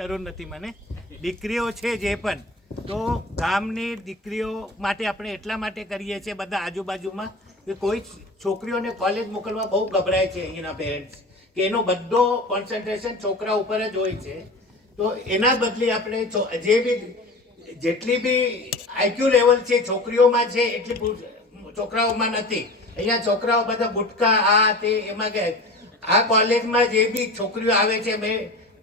જરૂર નથી મને. દીકરીઓ છે જે પણ, તો ગામની દીકરીઓ માટે આપણે એટલા માટે કરીએ છીએ બધા આજુબાજુમાં કે કોઈ છોકરીઓને કોલેજ મોકલવા બહુ ગભરાય છે અહીંના પેરેન્ટ્સ, કે એનો બધો કોન્સન્ટ્રેશન છોકરા ઉપર જ હોય છે. તો એના બદલે આપણે જે બી જેટલી બી આઈક્યુ લેવલ છે છોકરીઓમાં છે એટલી છોકરાઓમાં નથી. અહીંયા છોકરાઓ બધા ગુટકા આ તે એમાં ગયા. આ કોલેજમાં જે બી છોકરીઓ આવે છે, મેં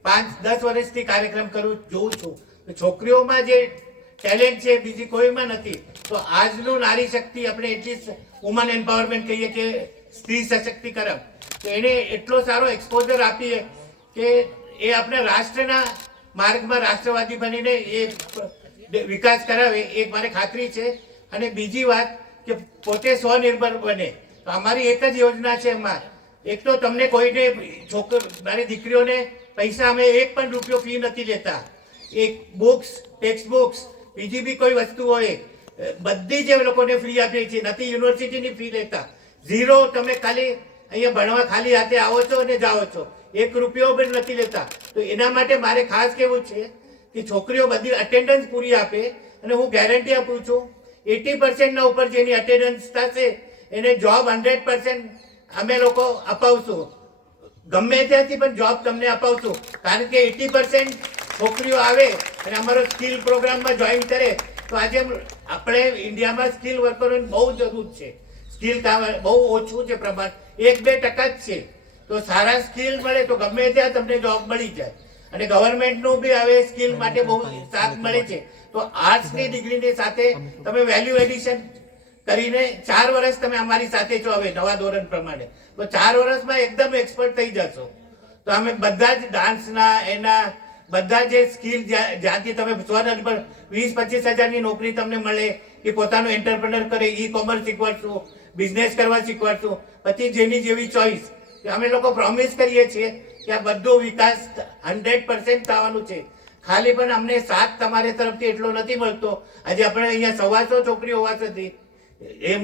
5-10 વર્ષથી કાર્યક્રમ જોઉં છું, છોકરીઓમાં જે ટેલેન્ટ છે બીજી કોઈમાં નથી. તો આજનું નારી શક્તિ આપણે એટલી વુમન એમ્પાવરમેન્ટ કહીએ કે સ્ત્રી સશક્તિકરણ, તો એને એટલો સારો એક્સપોઝર આપીએ કે એ આપણે રાષ્ટ્રના માર્ગમાં રાષ્ટ્રવાદી બનીને એ વિકાસ કરાવે, એ મારે ખાતરી છે. અને બીજી વાત કે પોતે સ્વનિર્ભર બને. તો અમારી એક જ યોજના છે એમાં, એક તો તમને કોઈને મારી દીકરીઓને પૈસા અમે એક પણ રૂપિયો ફી નથી લેતા. એક બુક્સ, ટેક્સ્ટ બુક્સ, બીજી બી કોઈ વસ્તુ હોય બધી જ લોકોને ફ્રી આપીએ છીએ. નથી યુનિવર્સિટીની ફી લેતા, ઝીરો. તમે ખાલી અહીંયા ભણવા ખાલી હાથે આવો છો અને જાઓ છો, 1 રૂપિયો પણ નથી લેતા. તો એના માટે મારે ખાસ કહેવું છે કે છોકરીઓ બધી અટેન્ડન્સ પૂરી આપે, અને હું ગેરંટી આપું છું 80% ઉપર જેની અટેન્ડન્સ થશે એને જોબ 100% અમે લોકો અપાવશું. ગમે ત્યાંથી પણ જોબ તમને અપાવશું, કારણ કે 80% છોકરીઓ આવે અને અમારો સ્કિલ પ્રોગ્રામમાં જોઈન કરે. તો આજે આપણે ઇન્ડિયામાં સ્કિલ વર્કરોની બહુ જરૂર છે. સ્કિલ બહુ ઓછું છે પ્રમાણ, 1-2% જ છે. તો સારા સ્કિલ મળે તો ગમે ત્યાં તમને જોબ મળી જાય. અને ગવર્મેન્ટનું બી હવે સ્કિલ માટે બહુ સાથ મળે છે. તો આર્ટ્સની ડિગ્રીની સાથે તમે વેલ્યુ એડિશન કરીને 4 વર્ષ તમે અમારી સાથે છો હવે નવા ધોરણ પ્રમાણે, તો 4 વર્ષમાં એકદમ એક્સપર્ટ થઈ જશો. તો અમે બધા જ ડાન્સના એના બધા જે સ્કિલ જ્યાંથી તમે સ્વનિર્ભર 20-25 હજારની નોકરી તમને મળે, કે પોતાનું એન્ટરપ્રેનર કરે, ઈ-કોમર્સ શીખવાડશું, બિઝનેસ કરવા શીખવાડશું, પછી જેની જેવી ચોઈસ. અમે લોકો પ્રોમિસ કરીએ છીએ કે આ બધો વિકાસ 100% થવાનું છે. ખાલી પણ અમને સાથ તમારી તરફથી એટલો નથી મળતો. આજે આપણે અહીંયા 125 છોકરીઓ હોવા છતાં એમ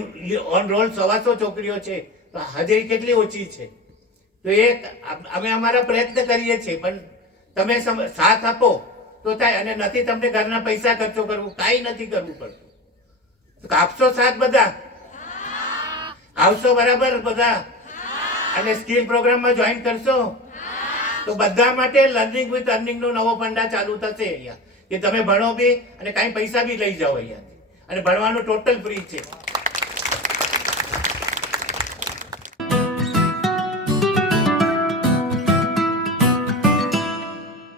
ઓન રોલ 125 છોકરીઓ છે, તો હાજરી કેટલી ઓછી છે. તો એ અમે અમારા પ્રયત્ન કરીએ છીએ, પણ તમે સાથ આપો તો થાય. અને નથી તમને ઘરના પૈસા ખર્ચો કરવું, કાંઈ નથી કરવું પડતું. આપશો સાથ બધા? આવશો બરાબર બધા? અને સ્કિલ પ્રોગ્રામમાં જોઈન કરશો તો બધા માટે લર્નિંગ વિથ અર્નિંગનો નવો ફંડા ચાલુ થશે અહીંયા, કે તમે ભણો બી અને કાંઈ પૈસા બી લઈ જાઓ અહીંયાથી. અને ભણવાનું ટોટલ ફ્રી છે.